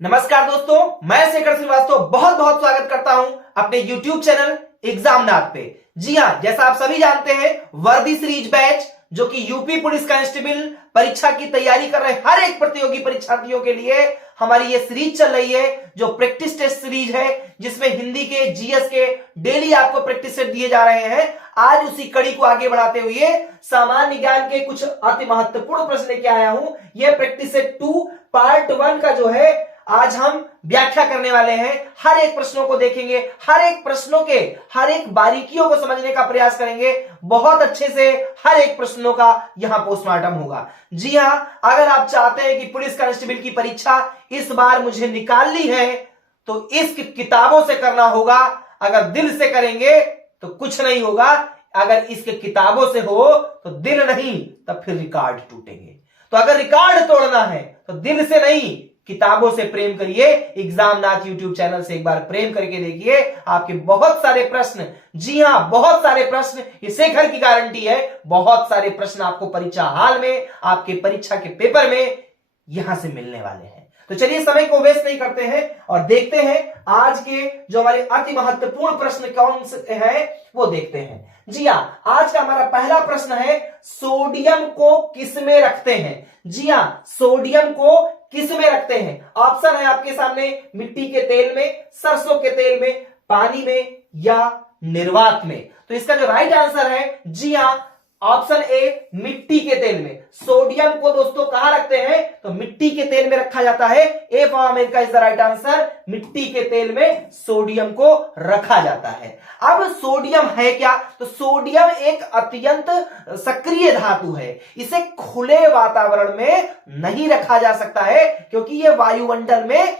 नमस्कार दोस्तों, मैं शेखर श्रीवास्तव बहुत बहुत स्वागत करता हूं अपने YouTube चैनल एग्जामनाथ पे। जी हां, जैसा आप सभी जानते हैं, वर्दी सीरीज बैच जो कि यूपी पुलिस कांस्टेबल परीक्षा की तैयारी कर रहे हर एक प्रतियोगी परीक्षार्थियों के लिए हमारी ये सीरीज चल रही है, जो प्रैक्टिस टेस्ट सीरीज है, जिसमें हिंदी के, जीएस के डेली आपको प्रैक्टिस सेट दिए जा रहे हैं। आज उसी कड़ी को आगे बढ़ाते हुए सामान्य ज्ञान के कुछ अति महत्वपूर्ण प्रश्न लेके आया हूं। यह प्रैक्टिस सेट 2 पार्ट 1 का जो है आज हम व्याख्या करने वाले हैं। हर एक प्रश्नों को देखेंगे, हर एक प्रश्नों के हर एक बारीकियों को समझने का प्रयास करेंगे। बहुत अच्छे से हर एक प्रश्नों का यहां पोस्टमार्टम होगा। जी हां, अगर आप चाहते हैं कि पुलिस कांस्टेबल की परीक्षा इस बार मुझे निकालनी है तो इस किताबों से करना होगा। अगर दिल से करेंगे तो कुछ नहीं होगा, अगर इसके किताबों से हो तो दिल नहीं तब फिर रिकॉर्ड टूटेंगे। तो अगर रिकॉर्ड तोड़ना है तो दिल से नहीं, किताबों से प्रेम करिए। एग्जामनाथ यूट्यूब चैनल से एक बार प्रेम करके देखिए, आपके बहुत सारे प्रश्न, जी हां बहुत सारे प्रश्न, ये शेखर की गारंटी है, बहुत सारे प्रश्न आपको परीक्षा हाल में, आपके परीक्षा के पेपर में यहां से मिलने वाले हैं। तो चलिए समय को वेस्ट नहीं करते हैं और देखते हैं आज के जो हमारे अति महत्वपूर्ण प्रश्न कौन से हैं वो देखते हैं। जी हां, आज का हमारा पहला प्रश्न है, सोडियम को किस में रखते हैं? जी हां, सोडियम को किस में रखते हैं? ऑप्शन है आपके सामने, मिट्टी के तेल में, सरसों के तेल में, पानी में या निर्वात में। तो इसका जो राइट आंसर है, जी हां, ऑप्शन ए मिट्टी के तेल में। सोडियम को दोस्तों कहां रखते हैं? तो मिट्टी के तेल में रखा जाता है। A for America is the right answer. मिट्टी के तेल में सोडियम को रखा जाता है। अब सोडियम है क्या? तो सोडियम एक अत्यंत सक्रिय धातु है। इसे खुले वातावरण में नहीं रखा जा सकता है, क्योंकि यह वायुमंडल में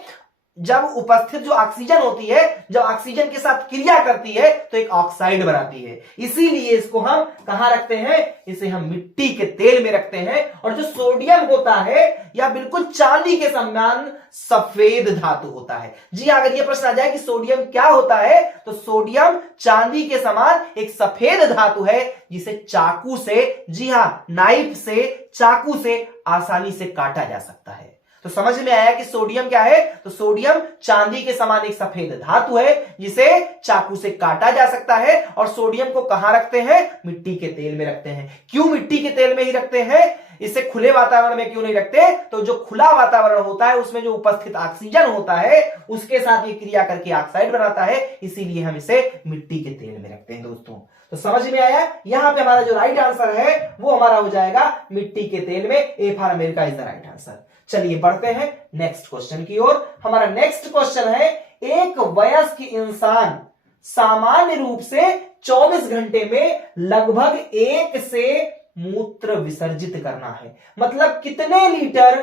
जब उपस्थित जो ऑक्सीजन होती है, जब ऑक्सीजन के साथ क्रिया करती है तो एक ऑक्साइड बनाती है। इसीलिए इसको हम कहां रखते हैं? इसे हम मिट्टी के तेल में रखते हैं। और जो सोडियम होता है यह बिल्कुल चांदी के समान सफेद धातु होता है। जी अगर यह प्रश्न आ जाए कि सोडियम क्या होता है, तो सोडियम चांदी के समान एक सफेद धातु है, जिसे चाकू से, जी हां नाइफ से, चाकू से आसानी से काटा जा सकता है। तो समझ में आया कि सोडियम क्या है? तो सोडियम चांदी के समान एक सफेद धातु है, जिसे चाकू से काटा जा सकता है। और सोडियम को कहां रखते हैं? मिट्टी के तेल में रखते हैं। क्यों मिट्टी के तेल में ही रखते हैं? इसे खुले वातावरण में क्यों नहीं रखते? तो जो खुला वातावरण होता है उसमें जो उपस्थित ऑक्सीजन होता है उसके साथ ये क्रिया करके ऑक्साइड बनाता है, इसीलिए हम इसे मिट्टी के तेल में रखते हैं दोस्तों। तो समझ में आया? यहां पे हमारा जो राइट आंसर है वो हमारा हो जाएगा मिट्टी के तेल में। A for America is the right answer. चलिए बढ़ते हैं नेक्स्ट क्वेश्चन की ओर। हमारा नेक्स्ट क्वेश्चन है, एक वयस्क इंसान सामान्य रूप से 24 घंटे में लगभग 1 से मूत्र विसर्जित करना है। मतलब कितने लीटर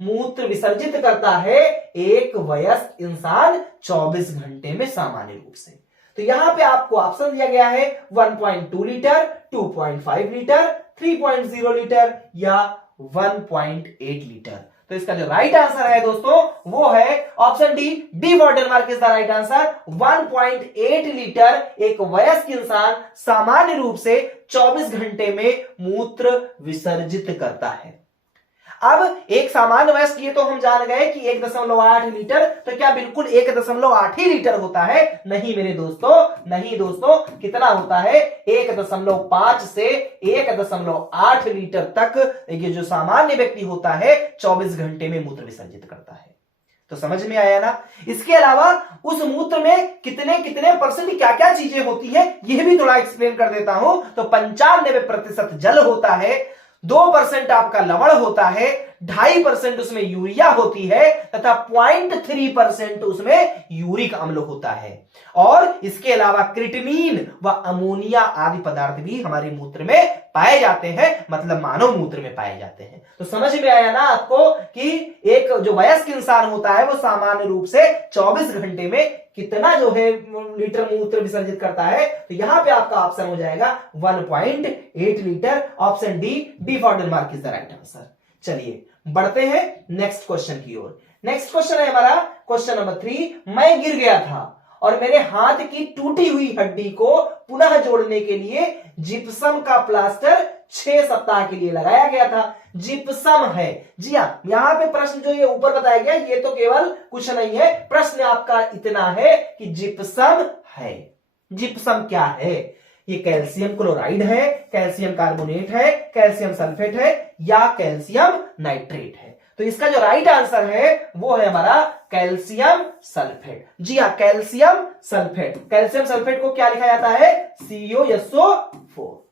मूत्र विसर्जित करता है एक वयस्क इंसान 24 घंटे में सामान्य रूप से? तो यहां पे आपको ऑप्शन दिया गया है 1.2 लीटर, 2.5 लीटर, 3.0 लीटर या 1.8 लीटर। तो इसका जो राइट आंसर है दोस्तों वो है option D for Denmark is the right answer. 1.8 litre एक वयस्क इंसान सामान्य रूप से 24 घंटे में मूत्र विसर्जित करता है। अब एक सामान्य वयस्क, ये तो हम जान गए कि 1.8 लीटर, तो क्या बिल्कुल 1.8 ही लीटर होता है? नहीं मेरे दोस्तों, नहीं दोस्तों। कितना होता है? 1.5 से 1.8 लीटर तक ये जो सामान्य व्यक्ति होता है 24 घंटे में मूत्र विसर्जित करता है। तो समझ में आया ना? इसके अलावा उस मूत्र में कितने कितने परसेंट क्या क्या चीजें होती है यह भी थोड़ा एक्सप्लेन कर देता हूं। तो 95% जल होता है, 2% आपका लवण होता है, 2.5% उसमें यूरिया होती है तथा 0.3% उसमें यूरिक अम्ल होता है। और इसके अलावा क्रिएटिनिन व अमोनिया आदि पदार्थ भी हमारे मूत्र में पाए जाते हैं, मतलब मानव मूत्र में पाए जाते हैं। तो समझ में आया ना आपको कि एक जो वयस्क इंसान होता है वो सामान्य रूप से 24 घंटे में कितना जो है लीटर मूत्र विसर्जित करता है? तो यहां पे आपका ऑप्शन हो जाएगा 1.8 litre. Option D for Denmark is the right answer. चलिए बढ़ते हैं नेक्स्ट क्वेश्चन की ओर। नेक्स्ट क्वेश्चन है हमारा क्वेश्चन नंबर 3। मैं गिर गया था और मेरे हाथ की टूटी हुई हड्डी को पुनः जोड़ने के लिए जिप्सम का प्लास्टर 6 सप्ताह के लिए लगाया गया था। जिप्सम है, जी हाँ, यहां पे प्रश्न जो ये ऊपर बताया गया ये तो केवल कुछ नहीं है, प्रश्न आपका इतना है कि जिप्सम है। जिप्सम क्या है? ये कैल्शियम क्लोराइड है, कैल्शियम कार्बोनेट है, कैल्शियम सल्फेट है या कैल्शियम नाइट्रेट है? तो इसका जो राइट आंसर है वो है हमारा कैल्शियम सल्फेट। जी हाँ, कैल्शियम सल्फेट। कैल्शियम सल्फेट को क्या लिखा जाता है? CuSO4।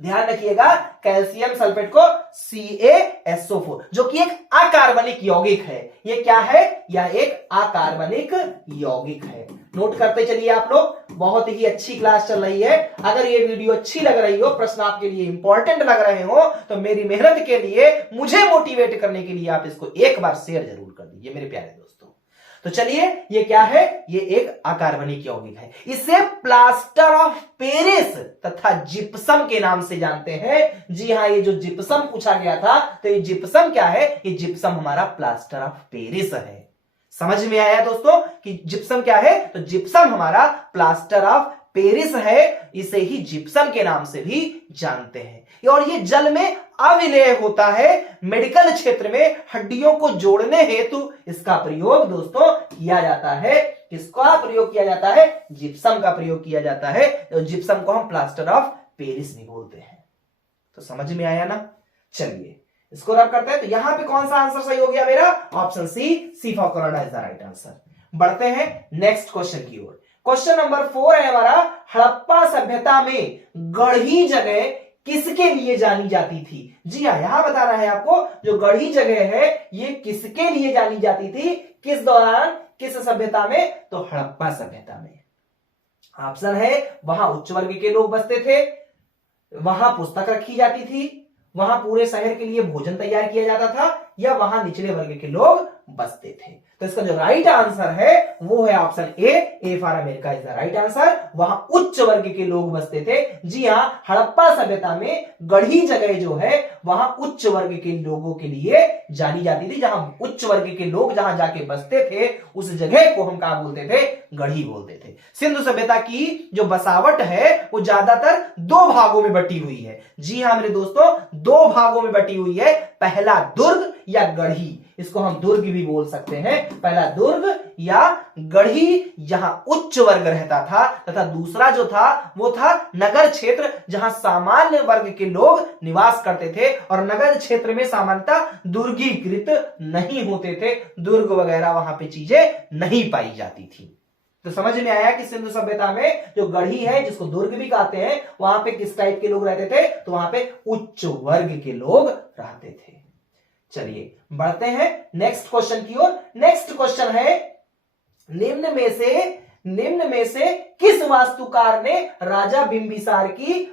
ध्यान रखिएगा, कैल्शियम सल्फेट को CaSO4, जो कि एक अकार्बनिक यौगिक है। ये क्या है? यह एक अकार्बनिक यौगिक है। नोट करते चलिए आप लोग, बहुत ही अच्छी क्लास चल रही है। अगर ये वीडियो अच्छी लग रही हो, प्रश्न आपके लिए इंपॉर्टेंट लग रहे हो, तो मेरी मेहनत के लिए, मुझे मोटिवेट करने के लिए आप इसको एक बार शेयर जरूर कर दीजिए मेरे प्यारे दोस्तों। तो चलिए, ये क्या है? ये एक अकार्बनिक यौगिक है। इसे प्लास्टर ऑफ पेरिस तथा जिप्सम के नाम से जानते हैं। जी हाँ, ये जो जिप्सम पूछा गया था, तो ये जिप्सम क्या है? ये जिप्सम हमारा प्लास्टर ऑफ पेरिस है। समझ में आया दोस्तों कि जिप्सम क्या है? तो जिप्सम हमारा प्लास्टर ऑफ पेरिस है। इसे ही जिप्सम के नाम से भी जानते हैं। और ये जल में अविलेय होता है। मेडिकल क्षेत्र में हड्डियों को जोड़ने हेतु इसका प्रयोग दोस्तों किया जाता है। किसका प्रयोग किया जाता है? जिप्सम का प्रयोग किया जाता है। तो जिप्सम को हम प्लास्टर ऑफ पेरिस भी बोलते हैं। तो समझ में आया ना? चलिए इसको रब करते हैं। तो यहां पे कौन सा आंसर सही हो गया मेरा? Option C for Canada is the right answer. बढ़ते हैं नेक्स्ट क्वेश्चन की ओर। क्वेश्चन नंबर 4 है हमारा, हड़प्पा सभ्यता में गढ़ी जगह किसके लिए जानी जाती थी? जी हाँ, यहां बताना है आपको, जो गढ़ी जगह है ये किसके लिए जानी जाती थी? किस दौरान, किस सभ्यता में? तो हड़प्पा सभ्यता में। ऑप्शन है, वहां उच्च वर्ग के लोग बसते थे, वहां पुस्तक रखी जाती थी, वहां पूरे शहर के लिए भोजन तैयार किया जाता था, या वहां निचले वर्ग के लोग बसते थे। तो इसका जो राइट आंसर है वो है option A for America is the right answer. वहां उच्च वर्ग के लोग बसते थे। जी हां, हड़प्पा सभ्यता में गढ़ी जगह जो है वहां उच्च वर्ग के लोगों के लिए जानी जाती थी। जहां उच्च वर्ग के लोग जहां जाके बसते थे, उस जगह को हम क्या बोलते थे? गढ़ी बोलते थे। सिंधु सभ्यता की जो बसावट है वो ज्यादातर 2 भागों में बटी हुई है। जी हां मेरे दोस्तों, 2 भागों में बटी हुई है। पहला दुर्ग या गढ़ी, इसको हम दुर्ग भी बोल सकते हैं। पहला दुर्ग या गढ़ी, जहां उच्च वर्ग रहता था, तथा दूसरा जो था वो था नगर क्षेत्र, जहां सामान्य वर्ग के लोग निवास करते थे। और नगर क्षेत्र में सामान्यतः दुर्गीकृत नहीं होते थे, दुर्ग वगैरह वहां पे चीजें नहीं पाई जाती थी। तो समझ में आया कि सिंधु सभ्यता में जो गढ़ी है, जिसको दुर्ग भी कहते हैं, वहां पे किस टाइप के लोग रहते थे? तो वहां पे उच्च वर्ग के लोग रहते थे। चलिए बढ़ते हैं नेक्स्ट क्वेश्चन की ओर। नेक्स्ट क्वेश्चन है, निम्न में से किस वास्तुकार ने राजा बिंबिसार के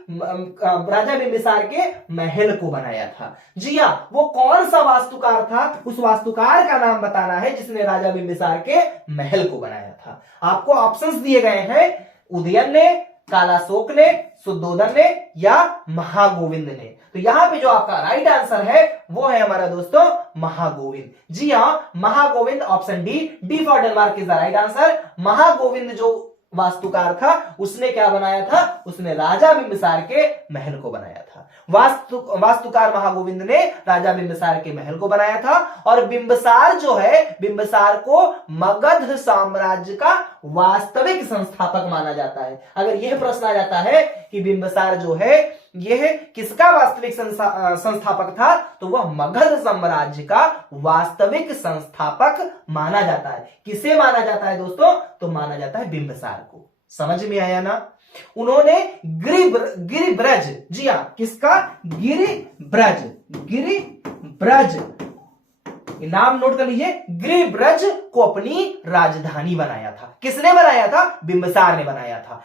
महल को बनाया था? जी हां, वो कौन सा वास्तुकार था? उस वास्तुकार का नाम बताना है जिसने राजा बिंबिसार के महल को बनाया था। आपको ऑप्शंस दिए गए हैं, उदयन ने, कालाशोक ने, शुद्धोधन ने या महागोविंद ने। तो यहां पे जो आपका राइट आंसर है वो है हमारा दोस्तों महागोविंद। जी हां, Mahagovind, option D for Denmark is the right answer. Mahagovind जो वास्तुकार था उसने क्या बनाया था? उसने राजा बिंबिसार के महल को बनाया था। वास्तुकार महागोविंद ने राजा बिंबिसार के महल को बनाया था। और बिंबिसार जो है, बिंबिसार को मगध साम्राज्य का वास्तविक संस्थापक माना जाता है। अगर यह प्रश्न आ जाता है कि बिंबिसार जो है यह किसका वास्तविक संस्थापक था, तो वह मगध साम्राज्य का वास्तविक संस्थापक माना जाता है। किसे माना जाता है दोस्तों? तो माना जाता है बिंबिसार को। समझ में आया ना? उन्होंने गिरिब्रज, जी हां, किसका? गिरिब्रज नाम नोट कर लीजिए। गिरिब्रज को अपनी राजधानी बनाया था। किसने बनाया था? बिंबिसार ने बनाया था।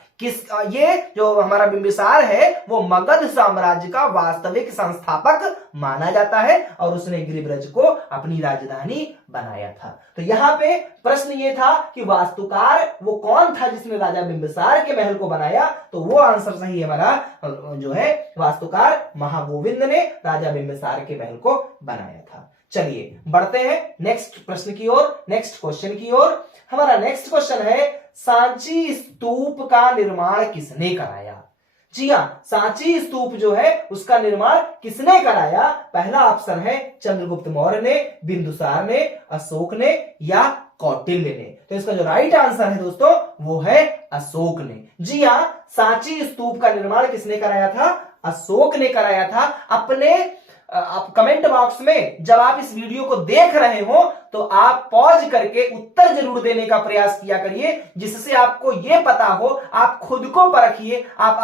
ये जो हमारा बिंबिसार है वो मगध साम्राज्य का वास्तविक संस्थापक माना जाता है और उसने गिरिब्रज को अपनी राजधानी बनाया था। तो यहां पे प्रश्न ये था कि वास्तुकार वो कौन था जिसने राजा बिंबिसार के महल को बनाया? तो वो आंसर सही हमारा जो है वास्तुकार महागोविंद ने राजा बिंबिसार के महल को बनाया था। चलिए बढ़ते हैं नेक्स्ट प्रश्न की ओर, नेक्स्ट क्वेश्चन की ओर। हमारा नेक्स्ट क्वेश्चन है, सांची स्तूप का निर्माण किसने कराया? जी हाँ, सांची स्तूप जो है उसका निर्माण किसने कराया? पहला ऑप्शन है चंद्रगुप्त मौर्य ने, बिंदुसार ने, अशोक ने या कौटिल्य ने। तो इसका जो राइट आंसर है दोस्तों वो है अशोक ने। जी हाँ, सांची स्तूप का निर्माण किसने कराया था? अशोक ने कराया था। अपने आप कमेंट बॉक्स में जब आप इस वीडियो को देख रहे हो तो आप पॉज करके उत्तर जरूर देने का प्रयास किया करिए, जिससे आपको यह पता हो। आप खुद को परखिए, आप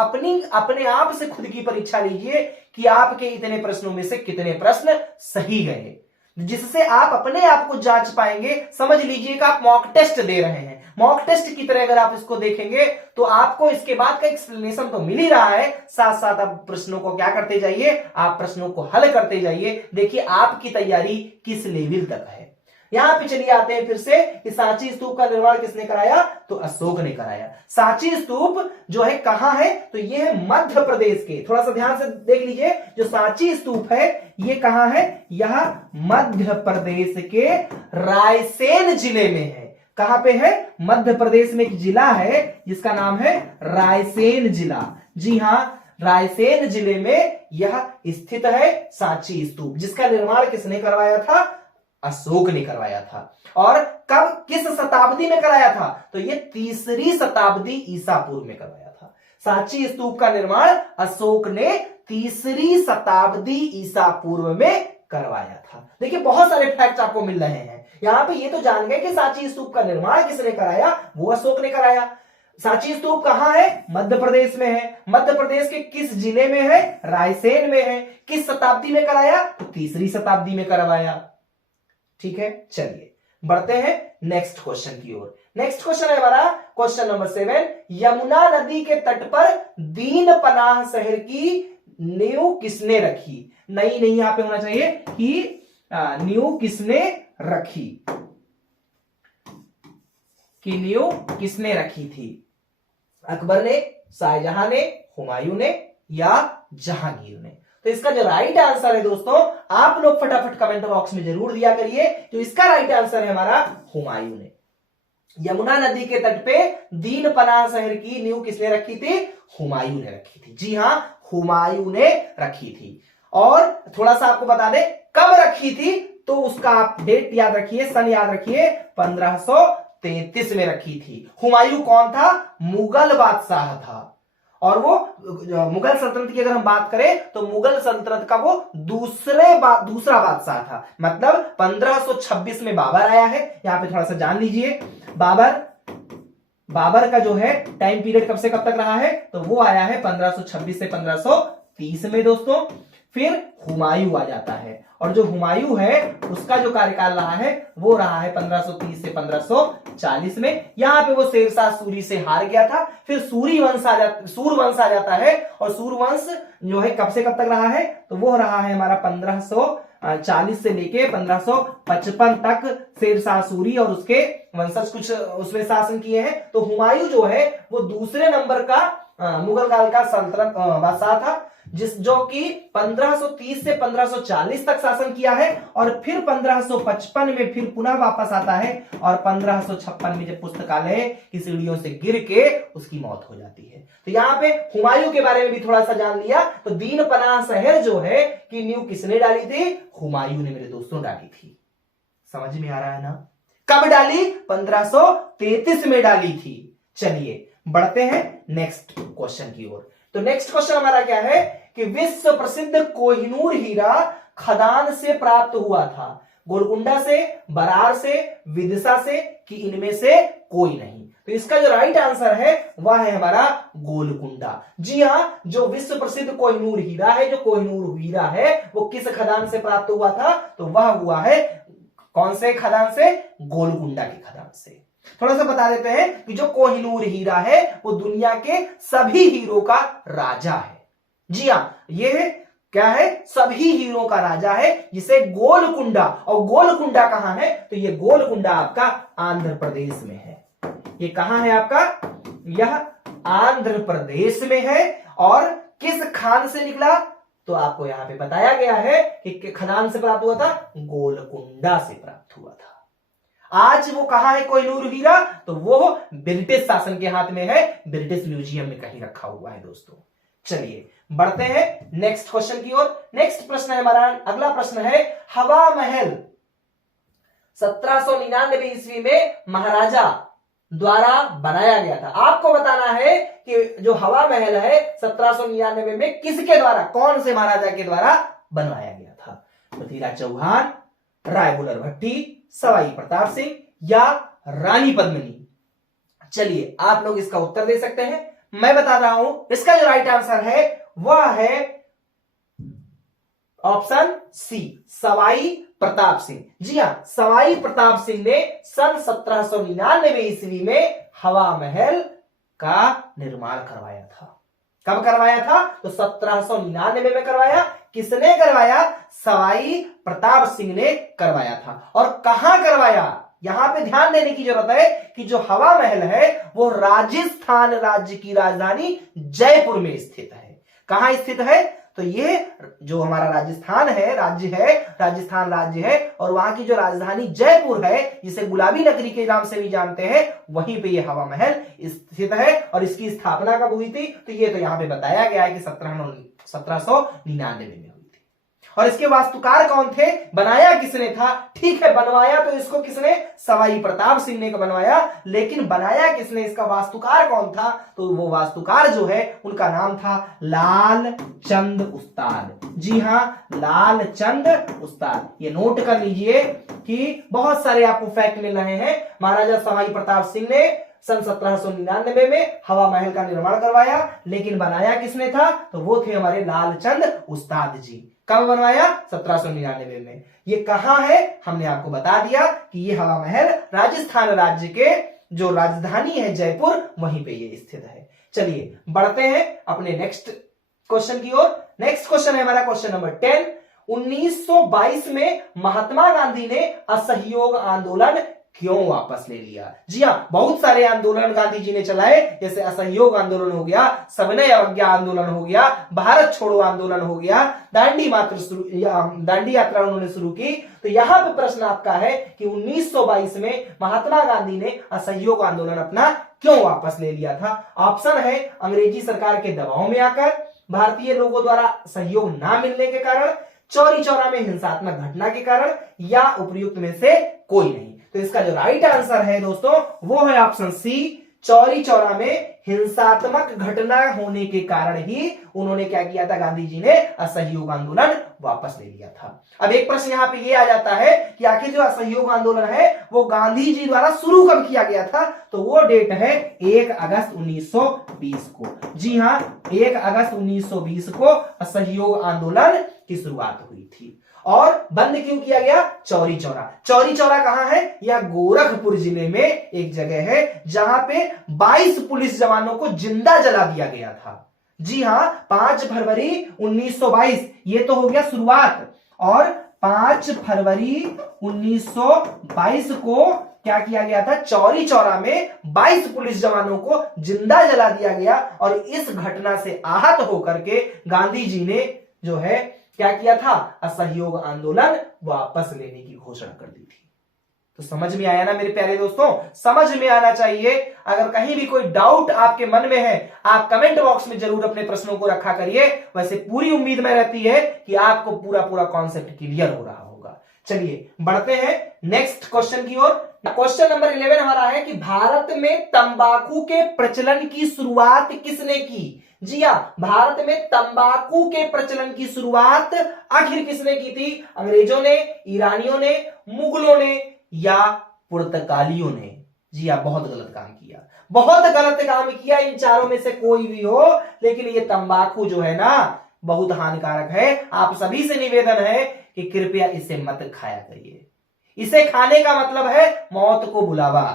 अपने आप से खुद की परीक्षा लीजिए कि आपके इतने प्रश्नों में से कितने प्रश्न सही गए, जिससे आप अपने आप को जांच पाएंगे। समझ लीजिए कि आप मॉक टेस्ट दे रहे हैं। मॉक टेस्ट की तरह अगर आप इसको देखेंगे तो आपको इसके बाद का एक्सप्लेनेशन तो मिल ही रहा है, साथ साथ आप प्रश्नों को क्या करते जाइए, आप प्रश्नों को हल करते जाइए। देखिए आपकी तैयारी किस लेवल तक है। यहां पे चलिए आते हैं फिर से कि सांची स्तूप का निर्माण किसने कराया? तो अशोक ने कराया। सांची स्तूप जो है कहां है? तो ये है मध्य प्रदेश के, थोड़ा सा ध्यान से देख लीजिए, जो सांची स्तूप है ये कहां है? यह मध्य प्रदेश के रायसेन जिले में है। कहां पे है? मध्य प्रदेश में एक जिला है जिसका नाम है रायसेन जिला। जी हां, रायसेन जिले में यह स्थित है सांची स्तूप, जिसका निर्माण किसने करवाया था? अशोक ने करवाया था। और कब, किस शताब्दी में कराया था? तो ये 3री शताब्दी ईसा पूर्व में करवाया था। सांची स्तूप का निर्माण अशोक ने 3री शताब्दी ईसा पूर्व में करवाया था। देखिए बहुत सारे फैक्ट आपको मिल रहे हैं यहां पे। ये तो जान गए कि सांची स्तूप का निर्माण किसने कराया? वो अशोक ने कराया। सांची स्तूप कहां है? मध्य प्रदेश में है। मध्य प्रदेश के किस जिले में है? रायसेन में है। किस शताब्दी में कराया? तो 3री शताब्दी में करवाया। ठीक है, चलिए बढ़ते हैं नेक्स्ट क्वेश्चन की ओर। नेक्स्ट क्वेश्चन है हमारा क्वेश्चन नंबर 7। यमुना नदी के तट पर दीन पनाह शहर की नींव किसने रखी? नहीं यहां पे होना चाहिए कि नींव किसने रखी, कि नींव किसने रखी थी? अकबर ने, शाहजहां ने, हुमायूं ने या जहांगीर ने? तो इसका जो राइट आंसर है दोस्तों, आप लोग फटाफट कमेंट बॉक्स में जरूर दिया करिए। तो इसका राइट आंसर है हमारा हुमायूं ने। यमुना नदी के तट पे दीन पनाह शहर की नींव किसने रखी थी? हुमायूं ने रखी थी। जी हां, हुमायूं ने रखी थी। और थोड़ा सा आपको बता दें कब रखी थी, तो उसका आप डेट याद रखिए, सन याद रखिए, 1533 में रखी थी। हुमायूं कौन था? मुगल बादशाह था। और वो मुगल सल्तनत की अगर हम बात करें तो मुगल सल्तनत का वो दूसरा बादशाह था। मतलब 1526 में बाबर आया है। यहां पे थोड़ा सा जान लीजिए, बाबर का जो है टाइम पीरियड कब से कब तक रहा है? तो वो आया है 1526 से 1530 में दोस्तों। फिर हुमायूं आ जाता है, और जो हुमायूं है उसका जो कार्यकाल रहा है वो रहा है 1530 से 1540 में। यहां पे वो शेरशाह सूरी से हार गया था। फिर सूरवंश आ जाता है, और सूरवंश जो है कब से कब तक रहा है? तो वो रहा है हमारा 1540 से लेके 1555 तक शेरशाह सूरी और उसके वंशज कुछ उसमें शासन किए हैं। तो हुमायूं जो है वो दूसरे नंबर का मुगल काल का सल्तनत बादशाह था, जो कि 1530 से 1540 तक शासन किया है। और फिर 1555 में फिर पुनः वापस आता है, और 1556 में जब पुस्तकालय की सीढ़ियों से गिर के उसकी मौत हो जाती है। तो यहां पे हुमायूं के बारे में भी थोड़ा सा जान लिया। तो दीन पनाह शहर जो है कि नींव किसने डाली थी? हुमायूं ने मेरे दोस्तों डाली थी। समझ में आ रहा है ना? कब डाली? 1533 में डाली थी। चलिए बढ़ते हैं नेक्स्ट क्वेश्चन की ओर। तो नेक्स्ट क्वेश्चन हमारा क्या है कि विश्व प्रसिद्ध कोहिनूर हीरा खदान से प्राप्त हुआ था? गोलकुंडा से, बरार से, विदिशा से, कि इनमें से कोई नहीं? तो इसका जो राइट आंसर है वह है हमारा गोलकुंडा। जी हां, जो विश्व प्रसिद्ध कोहिनूर हीरा है, जो कोहिनूर हीरा है वो किस खदान से प्राप्त हुआ था? तो वह हुआ है कौन से खदान से? गोलकुंडा की खदान से। थोड़ा सा बता देते हैं कि जो कोहिनूर हीरा है वो दुनिया के सभी हीरो का राजा है। जी हां, ये क्या है? सभी हीरो का राजा है, जिसे गोलकुंडा, और गोलकुंडा कहां है? तो ये गोलकुंडा आपका आंध्र प्रदेश में है। ये कहां है आपका? यह आंध्र प्रदेश में है। और किस खान से निकला? तो आपको यहां पे बताया गया है कि खदान से प्राप्त हुआ था, गोलकुंडा से प्राप्त हुआ था। आज वो कहां है कोहिनूर हीरा? तो वो ब्रिटिश शासन के हाथ में है, ब्रिटिश म्यूजियम में कहीं रखा हुआ है दोस्तों। चलिए बढ़ते हैं नेक्स्ट क्वेश्चन की ओर। नेक्स्ट प्रश्न है हमारा, अगला प्रश्न है, हवा महल 1799 ईस्वी में महाराजा द्वारा बनाया गया था। आपको बताना है कि जो हवा महल है 1799 में किसके द्वारा, कौन से महाराजा के द्वारा बनवाया गया था? पृथ्वीराज चौहान, राय बुलर भट्टी, सवाई प्रताप सिंह या रानी पद्मिनी? चलिए आप लोग इसका उत्तर दे सकते हैं, मैं बता रहा हूं। इसका जो राइट आंसर है वह है ऑप्शन सी, सवाई प्रताप सिंह। जी हां, सवाई प्रताप सिंह ने सन 1799 ईस्वी में हवा महल का निर्माण करवाया था। कब करवाया था? तो 1799 में करवाया। किसने करवाया? सवाई प्रताप सिंह ने करवाया था। और कहां करवाया? यहां पे ध्यान देने की जरूरत है कि जो हवा महल है वो राजस्थान राज्य की राजधानी जयपुर में स्थित है। कहां स्थित है? तो ये जो हमारा राजस्थान है, राज्य है, राजस्थान राज्य है, और वहां की जो राजधानी जयपुर है, जिसे गुलाबी नगरी के नाम से भी जानते हैं, वहीं पे ये हवा महल स्थित है। और इसकी स्थापना कब हुई थी? तो ये तो यहां पे बताया गया है कि 1799 में हुई थी। और इसके वास्तुकार कौन थे? बनाया किसने था? ठीक है, बनवाया तो इसको किसने? सवाई प्रताप सिंह ने बनवाया, लेकिन बनाया किसने? इसका वास्तुकार कौन था? तो वो वास्तुकार जो है उनका नाम था लाल चंद उस्ताद। जी हां, लाल चंद उस्ताद। ये नोट कर लीजिए कि बहुत सारे आपको फैक्ट मिल रहे हैं। महाराजा सवाई प्रताप सिंह ने सन 1799 में हवा महल का निर्माण करवाया, लेकिन बनाया किसने था? तो वो थे हमारे लालचंद उस्ताद जी। कब बनवाया? 1799 में। ये कहां है? हमने आपको बता दिया कि ये हवा महल राजस्थान राज्य के जो राजधानी है जयपुर, वहीं पे ये स्थित है। चलिए बढ़ते हैं अपने नेक्स्ट क्वेश्चन की ओर। नेक्स्ट क्वेश्चन है हमारा क्वेश्चन नंबर 10। 1922 में महात्मा गांधी ने असहयोग आंदोलन क्यों वापस ले लिया? जी हां, बहुत सारे आंदोलन गांधी जी ने चलाए, जैसे असहयोग आंदोलन हो गया, सविनय अवज्ञा आंदोलन हो गया, भारत छोड़ो आंदोलन हो गया, दांडी यात्रा उन्होंने शुरू की। तो यहां पे प्रश्न आपका है कि 1922 में महात्मा गांधी ने असहयोग आंदोलन अपना क्यों वापस ले लिया था? ऑप्शन है अंग्रेजी सरकार के दबाव में आकर, भारतीय लोगों द्वारा सहयोग ना मिलने के कारण, चौरी चौरा में हिंसात्मक घटना के कारण, या उपयुक्त में से कोई नहीं। तो इसका जो राइट आंसर है दोस्तों वो है ऑप्शन सी, चौरी चौरा में हिंसात्मक घटना होने के कारण ही उन्होंने क्या किया था? गांधी जी ने असहयोग आंदोलन वापस ले लिया था। अब एक प्रश्न यहां पे ये आ जाता है कि आखिर जो असहयोग आंदोलन है वो गांधी जी द्वारा शुरू कब किया गया था? तो वो डेट है 1 अगस्त 1920 को। जी हां, 1 अगस्त 1920 को असहयोग आंदोलन की शुरुआत हुई थी। और बंद क्यों किया गया? चौरी चौरा। चौरी चौरा कहां है? यह गोरखपुर जिले में एक जगह है जहां पे 22 पुलिस जवानों को जिंदा जला दिया गया था। जी हां, 5 फरवरी 1922 ये तो हो गया शुरुआत, और 5 फरवरी 1922 को क्या किया गया था? चौरी चौरा में 22 पुलिस जवानों को जिंदा जला दिया गया। और इस घटना से आहत होकर के गांधी जी ने जो है क्या किया था? असहयोग आंदोलन वापस लेने की घोषणा कर दी थी। तो समझ में आया ना मेरे प्यारे दोस्तों? समझ में आना चाहिए। अगर कहीं भी कोई डाउट आपके मन में है, आप कमेंट बॉक्स में जरूर अपने प्रश्नों को रखा करिए। वैसे पूरी उम्मीद में रहती है कि आपको पूरा कॉन्सेप्ट क्लियर हो रहा होगा। चलिए बढ़ते हैं नेक्स्ट क्वेश्चन की ओर। क्वेश्चन नंबर 11 हमारा है कि भारत में तंबाकू के प्रचलन की शुरुआत किसने की? जी हां, भारत में तंबाकू के प्रचलन की शुरुआत आखिर किसने की थी? अंग्रेजों ने, ईरानियों ने, मुगलों ने या पुर्तगालियों ने? जी हां, बहुत गलत काम किया, बहुत गलत काम किया। इन चारों में से कोई भी हो, लेकिन ये तंबाकू जो है ना बहुत हानिकारक है। आप सभी से निवेदन है कि कृपया इसे मत खाया करिए। इसे खाने का मतलब है मौत को बुलावा।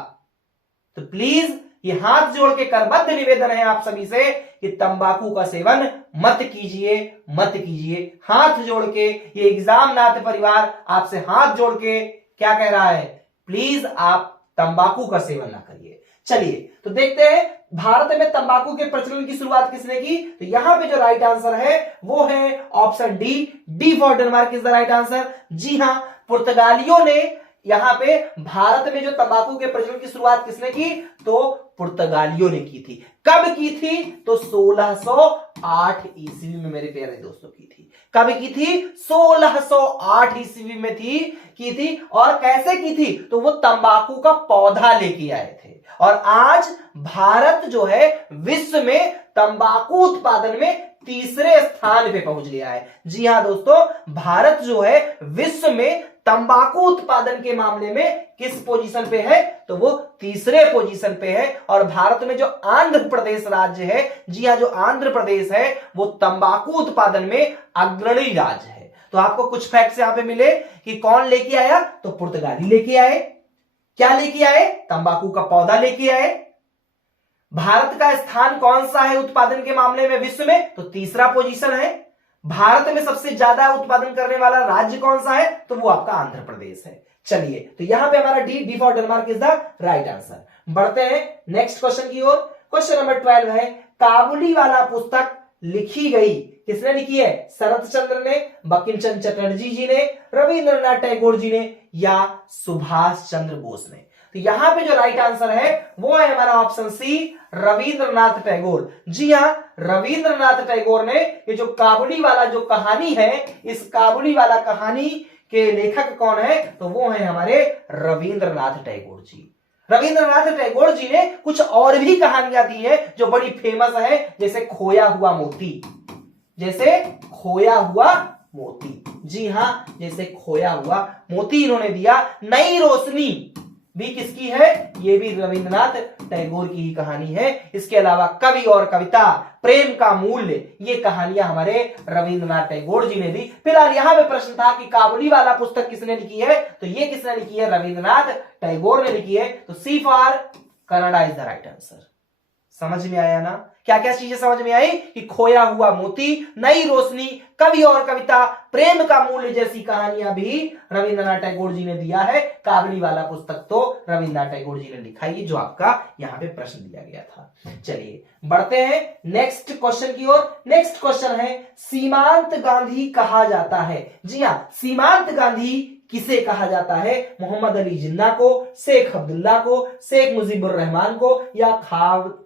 तो प्लीज ये हाथ जोड़ के करबद्ध निवेदन है आप सभी से कि तंबाकू का सेवन मत कीजिए, मत कीजिए। हाथ जोड़ के ये एग्जाम नाथ परिवार आपसे हाथ जोड़ के क्या कह रहा है? प्लीज आप तंबाकू का सेवन ना करिए। चलिए तो देखते हैं भारत में तंबाकू के प्रचलन की शुरुआत किसने की? तो यहां पे जो राइट आंसर है वो है option D, D for Denmark is the right answer. जी हां, पुर्तगालियों ने यहां पे भारत में जो तंबाकू के प्रचलन की शुरुआत किसने की? तो पुर्तगालियों ने की थी। कब की थी? तो 1608 ईस्वी में मेरे प्यारे दोस्तों की थी। कब की थी? 1608 ईस्वी में की थी। और कैसे की थी? तो वो तंबाकू का पौधा लेके आए थे। और आज भारत जो है विश्व में तंबाकू उत्पादन में तीसरे स्थान पे पहुंच गया है। जी हां दोस्तों, भारत जो है विश्व में तंबाकू उत्पादन के मामले में किस पोजीशन पे है? तो वो तीसरे पोजीशन पे है। और भारत में जो आंध्र प्रदेश राज्य है, जी हां, जो आंध्र प्रदेश है वो तंबाकू उत्पादन में अग्रणी राज्य है। तो आपको कुछ फैक्ट्स यहां पे मिले कि कौन लेके आया? तो पुर्तगाली लेके आए। क्या लेके आए? तंबाकू का पौधा लेके आए। भारत का स्थान कौन सा है उत्पादन के मामले में विश्व में? तो तीसरा पोजीशन है। भारत में सबसे ज्यादा उत्पादन करने वाला राज्य कौन सा है? तो वो आपका आंध्र प्रदेश है। चलिए, तो यहां पे हमारा D for Denmark is the right answer. बढ़ते हैं नेक्स्ट क्वेश्चन की ओर। क्वेश्चन नंबर 12 है, काबुली वाला पुस्तक लिखी गई, किसने लिखी है? शरत चंद्र ने, बंकिम चंद्र चटर्जी जी ने, रविंद्रनाथ टैगोर जी ने, या सुभाष चंद्र बोस ने? तो यहां पे जो राइट आंसर है वो है हमारा ऑप्शन सी, रविंद्रनाथ टैगोर। जी हां, रविंद्रनाथ टैगोर ने ये जो काबुली वाला जो कहानी है, इस काबुली वाला कहानी के लेखक कौन है? तो वो है हमारे रविंद्रनाथ टैगोर जी। रविंद्रनाथ टैगोर जी ने कुछ और भी कहानियां दी है जो बड़ी फेमस है, जैसे खोया हुआ मोती। जैसे खोया हुआ मोती, जी हां, जैसे खोया हुआ मोती इन्होंने दिया। नई रोशनी भी किसकी है? ये भी रविंद्रनाथ टैगोर की ही कहानी है। इसके अलावा कवि और कविता, प्रेम का मूल्य, ये कहानियां हमारे रविंद्रनाथ टैगोर जी ने दी। फिलहाल यहां पे प्रश्न था कि काबुली वाला पुस्तक किसने लिखी है? तो ये किसने लिखी है? रविंद्रनाथ टैगोर ने लिखी है। तो C for Canada is the right answer. समझ में आया ना? क्या क्या चीजें समझ में आई कि खोया हुआ मोती, नई रोशनी, कवि और कविता, प्रेम का मूल्य जैसी कहानियां भी रविंद्रनाथ टैगोर जी ने दिया है। काबुली वाला पुस्तक तो रविंद्रनाथ टैगोर जी ने लिखा है, जो आपका यहां पे प्रश्न दिया गया था। चलिए बढ़ते हैं नेक्स्ट क्वेश्चन की ओर। नेक्स्ट क्वेश्चन है, सीमांत गांधी कहा जाता है? जी हां, सीमांत गांधी किसे कहा जाता है? मोहम्मद अली जिन्ना को, शेख अब्दुल्ला को, शेख मुजीबुर रहमान को, या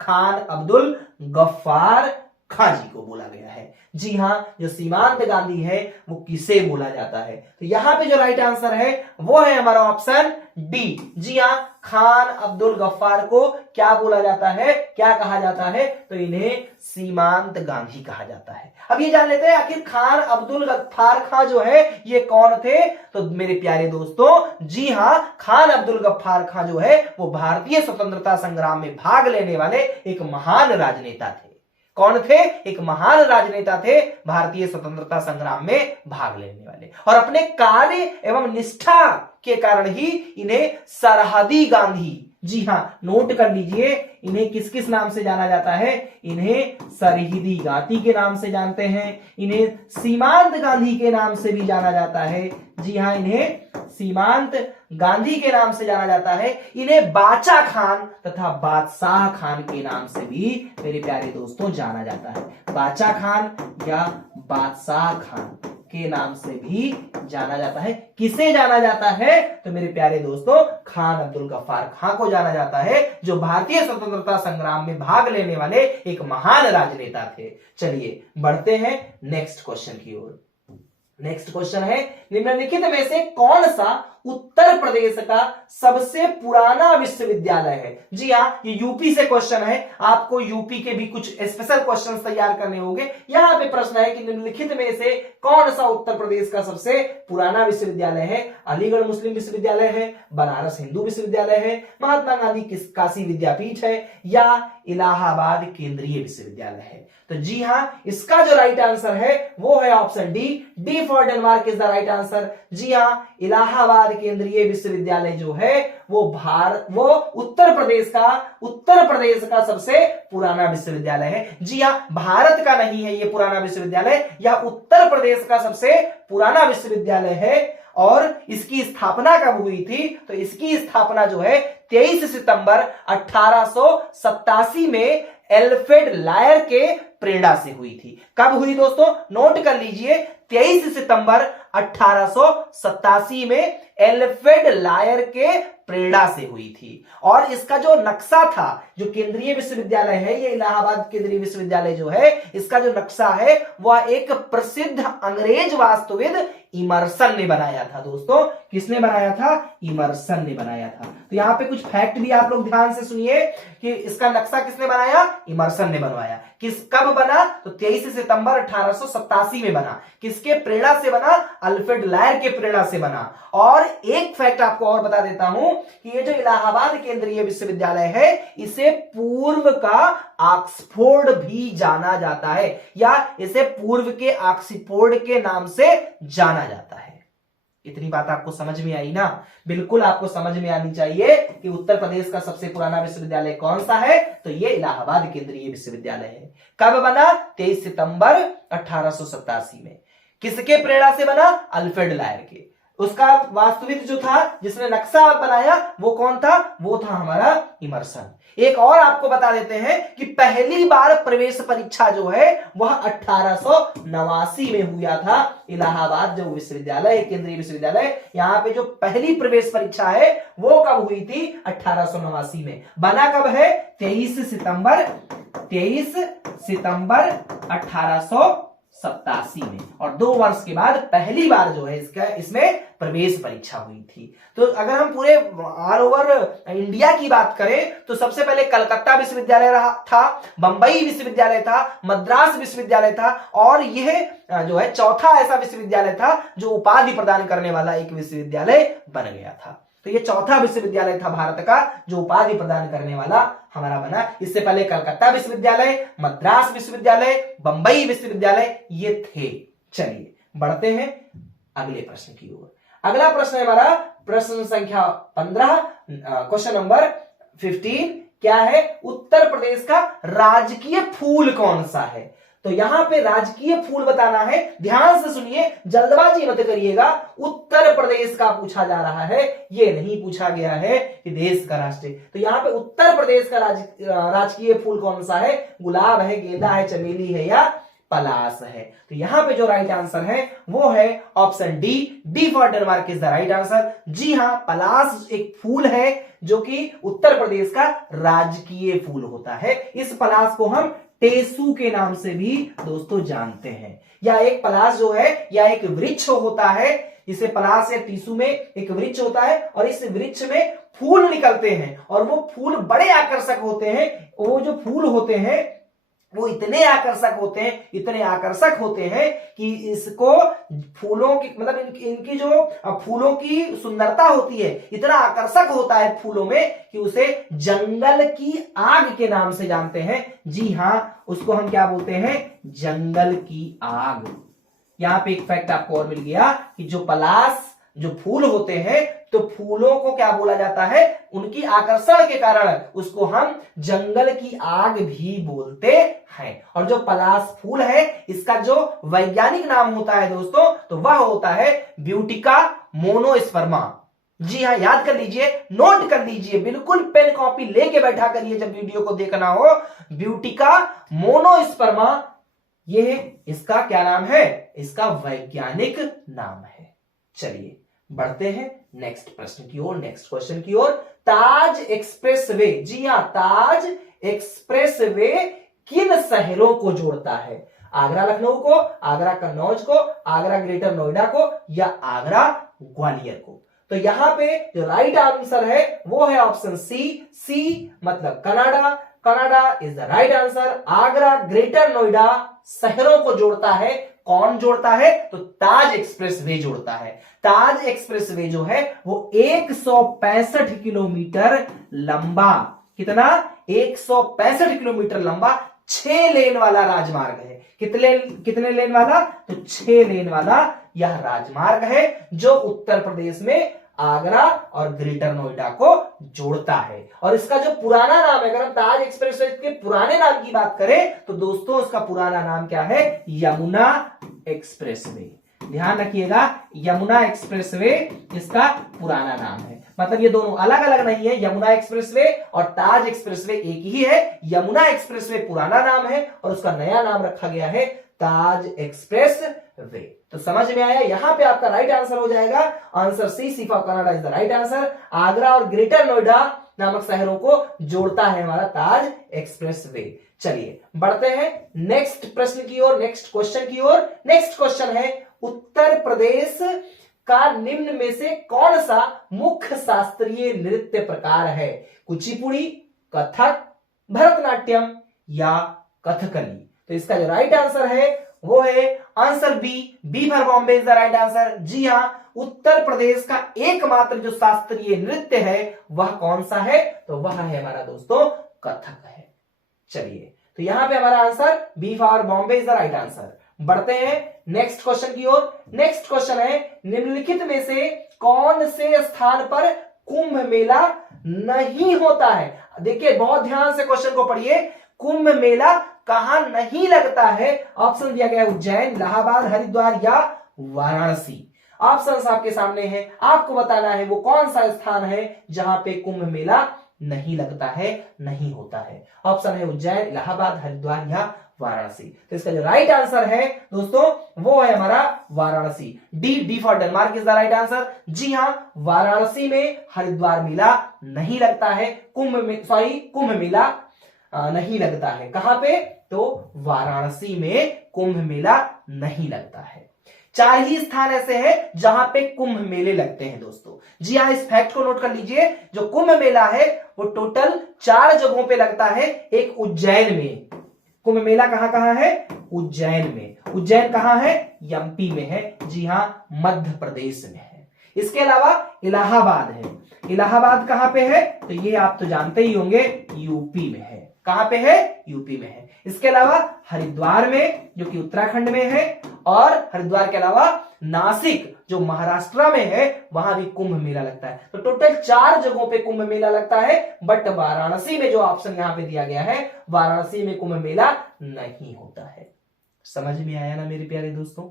खान अब्दुल गफ्फार खां जी को बोला गया है? जी हां, जो सीमांत गांधी है वो किसे बोला जाता है? तो यहां पे जो राइट आंसर है वो है हमारा ऑप्शन डी। जी हां, खान अब्दुल गफ्फार को क्या बोला जाता है? क्या कहा जाता है? तो इन्हें सीमांत गांधी कहा जाता है। अब ये जान लेते हैं आखिर खान अब्दुल गफ्फार खां जो है ये कौन थे? तो मेरे प्यारे दोस्तों, जी हां, खान अब्दुल गफ्फार खां जो है वो भारतीय स्वतंत्रता संग्राम में भाग लेने वाले एक महान राजनेता थे। कौन थे? एक महान राजनेता थे, भारतीय स्वतंत्रता संग्राम में भाग लेने वाले। और अपने कार्य एवं निष्ठा के कारण ही इन्हें सरहदी गांधी, जी हां, नोट कर लीजिए, इन्हें किस किस नाम से जाना जाता है? इन्हें सरहदी गांधी के नाम से जानते हैं, इन्हें सीमांत गांधी के नाम से भी जाना जाता है। जी हां, इन्हें सीमांत गांधी के नाम से जाना जाता है। इन्हें बाचा खान तथा बादशाह खान के नाम से भी मेरे प्यारे दोस्तों जाना जाता है। बाचा खान या बादशाह खान के नाम से भी जाना जाता है। किसे जाना जाता है? तो मेरे प्यारे दोस्तों, खान अब्दुल गफ्फार खां को जाना जाता है, जो भारतीय स्वतंत्रता संग्राम में भाग लेने वाले एक महान राजनेता थे। चलिए बढ़ते हैं नेक्स्ट क्वेश्चन की ओर। नेक्स्ट क्वेश्चन है, निम्नलिखित में से कौन सा उत्तर प्रदेश का सबसे पुराना विश्वविद्यालय है? जी हां, ये यूपी से क्वेश्चन है। आपको यूपी के भी कुछ स्पेशल क्वेश्चंस तैयार करने होंगे। यहां पे प्रश्न है कि निम्नलिखित में से कौन सा उत्तर प्रदेश का सबसे पुराना विश्वविद्यालय है? अलीगढ़ मुस्लिम विश्वविद्यालय है, बनारस हिंदू विश्वविद्यालय है, महात्मा गांधी काशी विद्यापीठ है, या इलाहाबाद केंद्रीय विश्वविद्यालय है? तो जी हां, इसका जो राइट आंसर है वो है option D for Denmark is the right answer. जी हां, इलाहाबाद केंद्रीय विश्वविद्यालय जो है वो उत्तर प्रदेश का सबसे पुराना विश्वविद्यालय है। जी हां, भारत का नहीं है ये पुराना विश्वविद्यालय, यह उत्तर प्रदेश का सबसे पुराना विश्वविद्यालय है। और इसकी स्थापना कब हुई थी? तो इसकी स्थापना जो है 23 सितंबर 1887 में एल्फ्रेड लायर के प्रेरणा से हुई थी। कब हुई दोस्तों? नोट कर लीजिए, 23 सितंबर 1887 में एल्फ्रेड लायर के प्रेरणा से हुई थी। और इसका जो नक्शा था, जो केंद्रीय विश्वविद्यालय है, ये इलाहाबाद केंद्रीय विश्वविद्यालय जो है, इसका जो नक्शा है वह एक प्रसिद्ध अंग्रेज वास्तुविद इमर्सन ने बनाया था। दोस्तों किसने बनाया था? इमर्सन ने बनाया था। तो यहां पे कुछ फैक्ट भी आप लोग ध्यान से सुनिए कि इसका नक्शा किसने बनाया? इमर्सन ने बनवाया। कब बना? तो 23 सितंबर 1887 में बना। किसके प्रेरणा से बना? अल्फ्रेड लायर के प्रेरणा से बना। और एक फैक्ट आपको और बता देता हूं कि ये जो इलाहाबाद केंद्रीय विश्वविद्यालय है, इसे पूर्व का ऑक्सफोर्ड भी जाना जाता है, या इसे पूर्व के ऑक्सफोर्ड के नाम से जाना जाता है। इतनी बात आपको समझ में आई ना? बिल्कुल आपको समझ में आनी चाहिए कि उत्तर प्रदेश का सबसे पुराना विश्वविद्यालय कौन सा है? तो ये इलाहाबाद केंद्रीय विश्वविद्यालय है। कब बना? 23 सितंबर 1887 में। किसके प्रेरणा से बना? अल्फ्रेड लायर के। उसका वास्तुविद जो था, जिसने नक्शा बनाया, वो कौन था? वो था हमारा इमर्सन। एक और आपको बता देते हैं कि पहली बार प्रवेश परीक्षा जो है वह 1889 में हुआ था। इलाहाबाद जो विश्वविद्यालय, केंद्रीय विश्वविद्यालय, यहाँ पे जो पहली प्रवेश परीक्षा है वो कब हुई थी? 1889 में। बना कब है? 23 सितंबर 1887 में। और 2 वर्ष के बाद पहली बार जो है इसमें प्रवेश परीक्षा हुई थी। तो अगर हम पूरे ऑल ओवर इंडिया की बात करें तो सबसे पहले कलकत्ता विश्वविद्यालय रहा था, बंबई विश्वविद्यालय था, मद्रास विश्वविद्यालय था, और यह जो है चौथा ऐसा विश्वविद्यालय था जो उपाधि प्रदान करने वाला एक विश्वविद्यालय बन गया था। तो ये चौथा विश्वविद्यालय था भारत का जो उपाधि प्रदान करने वाला हमारा बना। इससे पहले कलकत्ता विश्वविद्यालय, मद्रास विश्वविद्यालय, बंबई विश्वविद्यालय ये थे। चलिए बढ़ते हैं अगले प्रश्न की ओर। अगला प्रश्न है हमारा प्रश्न संख्या 15, क्वेश्चन नंबर 15। क्या है? उत्तर प्रदेश का राजकीय फूल कौन सा है? तो यहां पे राजकीय फूल बताना है। ध्यान से सुनिए, जल्दबाजी मत करिएगा। उत्तर प्रदेश का पूछा जा रहा है, ये नहीं पूछा गया है कि देश का राष्ट्रीय। तो यहां पे उत्तर प्रदेश का राजकीय फूल कौन सा है? गुलाब है, गेंदा है, चमेली है, या पलास है? तो यहां पे जो राइट आंसर है वो है option D for Denmark is the right answer. जी हां, पलास एक फूल है जो कि उत्तर प्रदेश का राजकीय फूल होता है। इस पलास को हम टेसू के नाम से भी दोस्तों जानते हैं। या एक पलास जो है या एक वृक्ष होता है, इसे पलास या टीसू में एक वृक्ष होता है, और इस वृक्ष में फूल निकलते हैं और वो फूल बड़े आकर्षक होते हैं। वो जो फूल होते हैं वो इतने आकर्षक होते हैं कि इसको फूलों की मतलब इनकी जो फूलों की सुंदरता होती है, इतना आकर्षक होता है फूलों में कि उसे जंगल की आग के नाम से जानते हैं। जी हां, उसको हम क्या बोलते हैं? जंगल की आग। यहां पे एक फैक्ट आपको और मिल गया कि जो पलास जो फूल होते हैं, तो फूलों को क्या बोला जाता है? उनकी आकर्षण के कारण उसको हम जंगल की आग भी बोलते हैं। और जो पलास फूल है, इसका जो वैज्ञानिक नाम होता है दोस्तों, तो वह होता है ब्यूटिका मोनोस्पर्मा। जी हाँ, याद कर लीजिए, नोट कर लीजिए, बिल्कुल पेन कॉपी लेके बैठा करिए जब वीडियो को देखना हो। ब्यूटिका मोनोस्पर्मा, ये इसका क्या नाम है? इसका वैज्ञानिक नाम है। चलिए बढ़ते हैं नेक्स्ट प्रश्न की ओर, नेक्स्ट क्वेश्चन की ओर। ताज एक्सप्रेसवे, जी हां, ताज एक्सप्रेसवे किन शहरों को जोड़ता है? आगरा लखनऊ को, आगरा कन्नौज को, आगरा ग्रेटर नोएडा को, या आगरा ग्वालियर को? तो यहां पे जो राइट आंसर है वो है ऑप्शन सी मतलब Canada. Canada is the right answer. Agra greater Noida शहरों को जोड़ता है। कौन जोड़ता है? तो ताज एक्सप्रेसवे जोड़ता है। ताज एक्सप्रेसवे जो है वो 165 किलोमीटर लंबा, कितना? 165 किलोमीटर लंबा 6 लेन वाला राजमार्ग है। कितने लेन वाला? तो 6 लेन वाला यह राजमार्ग है जो उत्तर प्रदेश में आगरा और ग्रेटर नोएडा को जोड़ता है। और इसका जो पुराना नाम है, अगर हम ताज एक्सप्रेसवे के पुराने नाम की बात करें तो दोस्तों इसका पुराना नाम क्या है? यमुना एक्सप्रेसवे। ध्यान रखिएगा, यमुना एक्सप्रेसवे इसका पुराना नाम है। मतलब ये दोनों अलग अलग नहीं है, यमुना एक्सप्रेसवे और ताज एक्सप्रेसवे एक ही है। यमुना एक्सप्रेसवे पुराना नाम है और उसका नया नाम रखा गया है ताज एक्सप्रेस वे। तो समझ में आया, यहां पे आपका राइट आंसर हो जाएगा answer C, C for of Canada is the right answer. Agra और ग्रेटर नोएडा नामक शहरों को जोड़ता है हमारा ताज एक्सप्रेस वे। चलिए बढ़ते हैं नेक्स्ट प्रश्न की ओर, नेक्स्ट क्वेश्चन की ओर। नेक्स्ट क्वेश्चन है उत्तर प्रदेश का निम्न में से कौन सा मुख्य शास्त्रीय नृत्य प्रकार है? कुचिपुड़ी, कथक, भरतनाट्यम या कथकली? तो इसका जो राइट आंसर है वो है answer B for Bombay is the right answer. जी हां, उत्तर प्रदेश का एकमात्र जो शास्त्रीय नृत्य है वह कौन सा है? तो वह है हमारा दोस्तों कथक है। चलिए, तो यहां पे हमारा answer B for Bombay is the right answer. बढ़ते हैं नेक्स्ट क्वेश्चन की ओर। नेक्स्ट क्वेश्चन है निम्नलिखित में से कौन से स्थान पर कुंभ मेला नहीं होता है? देखिए बहुत ध्यान से क्वेश्चन को पढ़िए। कुंभ मेला कहां नहीं लगता है? ऑप्शन दिया गया है उज्जैन, इलाहाबाद, हरिद्वार या वाराणसी। ऑप्शन आपके सामने है, आपको बताना है वो कौन सा स्थान है जहां पे कुंभ मेला नहीं लगता है, नहीं होता है। ऑप्शन है उज्जैन, इलाहाबाद, हरिद्वार या वाराणसी। तो इसका जो राइट आंसर है दोस्तों वो है हमारा Varanasi. D for Denmark is the right answer. जी हां, वाराणसी में हरिद्वार मेला नहीं लगता है, कुंभ मेला नहीं लगता है। कहां पे? तो वाराणसी में कुंभ मेला नहीं लगता है। 4 ही स्थान ऐसे हैं जहां पे कुंभ मेले लगते हैं दोस्तों। जी हां, इस फैक्ट को नोट कर लीजिए। जो कुंभ मेला है वो टोटल 4 जगहों पे लगता है। एक उज्जैन में, कुंभ मेला कहां कहां है? उज्जैन में। उज्जैन कहां है? एमपी में है। जी हां, मध्य प्रदेश में है। इसके अलावा इलाहाबाद है। इलाहाबाद कहां पे है? तो ये आप तो जानते ही होंगे, यूपी में है। कहां पे है? यूपी में है। इसके अलावा हरिद्वार में जो कि उत्तराखंड में है, और हरिद्वार के अलावा नासिक जो महाराष्ट्र में है वहां भी कुंभ मेला लगता है। तो टोटल 4 जगहों पे कुंभ मेला लगता है। बट वाराणसी में जो ऑप्शन यहां पे दिया गया है, वाराणसी में कुंभ मेला नहीं होता है। समझ में आया ना मेरे प्यारे दोस्तों?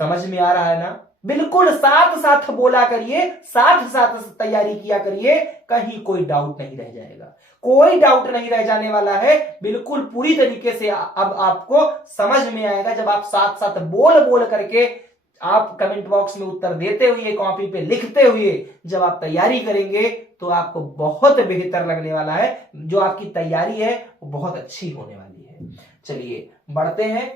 समझ में आ रहा है ना? बिल्कुल साथ साथ बोला करिए, साथ साथ तैयारी किया करिए, कहीं कोई डाउट नहीं रह जाएगा। कोई डाउट नहीं रह जाने वाला है। बिल्कुल पूरी तरीके से अब आपको समझ में आएगा जब आप साथ साथ बोल बोल करके आप कमेंट बॉक्स में उत्तर देते हुए, कॉपी पे लिखते हुए जब आप तैयारी करेंगे तो आपको बहुत बेहतर लगने वाला है। जो आपकी तैयारी है वो बहुत अच्छी होने वाली है। चलिए बढ़ते हैं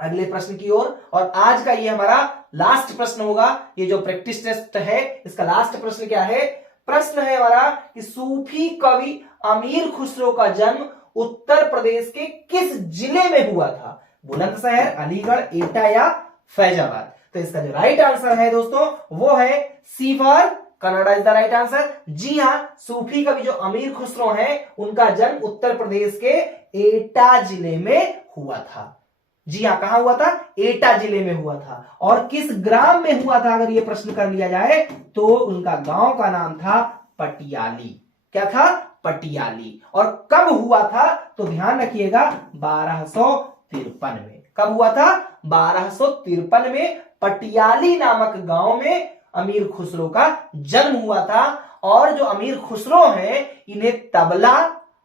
अगले प्रश्न की ओर। और आज का ये हमारा लास्ट प्रश्न होगा। ये जो प्रैक्टिस टेस्ट है इसका लास्ट प्रश्न क्या है? प्रश्न है हमारा कि सूफी कवि अमीर खुसरो का जन्म उत्तर प्रदेश के किस जिले में हुआ था? बुलंदशहर, अलीगढ़, एटा या फैजाबाद? तो इसका जो राइट आंसर है दोस्तों वो है C for Canada is the right answer. जी हां, सूफी कवि जो अमीर खुसरो हैं उनका जन्म उत्तर प्रदेश के एटा जिले में हुआ था। जी हां, कहां हुआ था? एटा जिले में हुआ था। और किस ग्राम में हुआ था अगर यह प्रश्न कर लिया जाए तो उनका गांव का नाम था पटियाली। क्या था? पटियाली। और कब हुआ था? तो ध्यान रखिएगा 1253 में। कब हुआ था? 1253 में पटियाली नामक गांव में अमीर खुसरो का जन्म हुआ था। और जो अमीर खुसरो हैं इन्हें तबला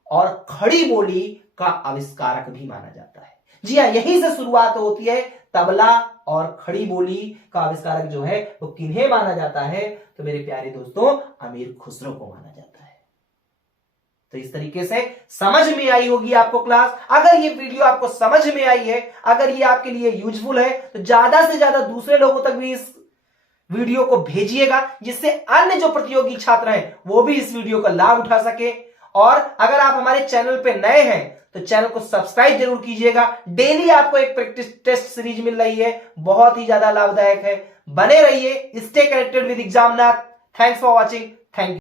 और खड़ी बोली का आविष्कारक भी माना जाता है। जी हां, यहीं से शुरुआत होती है। तबला और खड़ी बोली का आविष्कारक जो है वो किन्हें माना जाता है? तो मेरे प्यारे दोस्तों अमीर खुसरो को माना जाता है। तो इस तरीके से समझ में आई होगी आपको क्लास। अगर ये वीडियो आपको समझ में आई है, अगर ये आपके लिए यूजफुल है तो ज्यादा से ज्यादा दूसरे लोगों तक भी इस वीडियो को भेजिएगा, जिससे अन्य जो प्रतियोगी छात्र हैं वो भी इस वीडियो का लाभ उठा सके। और अगर आप हमारे चैनल पे नए हैं तो चैनल को सब्सक्राइब जरूर कीजिएगा। डेली आपको एक प्रैक्टिस टेस्ट सीरीज मिल रही है, बहुत ही ज्यादा लाभदायक है। बने रहिए, stay connected with Examnath. Thanks for watching. Thank you.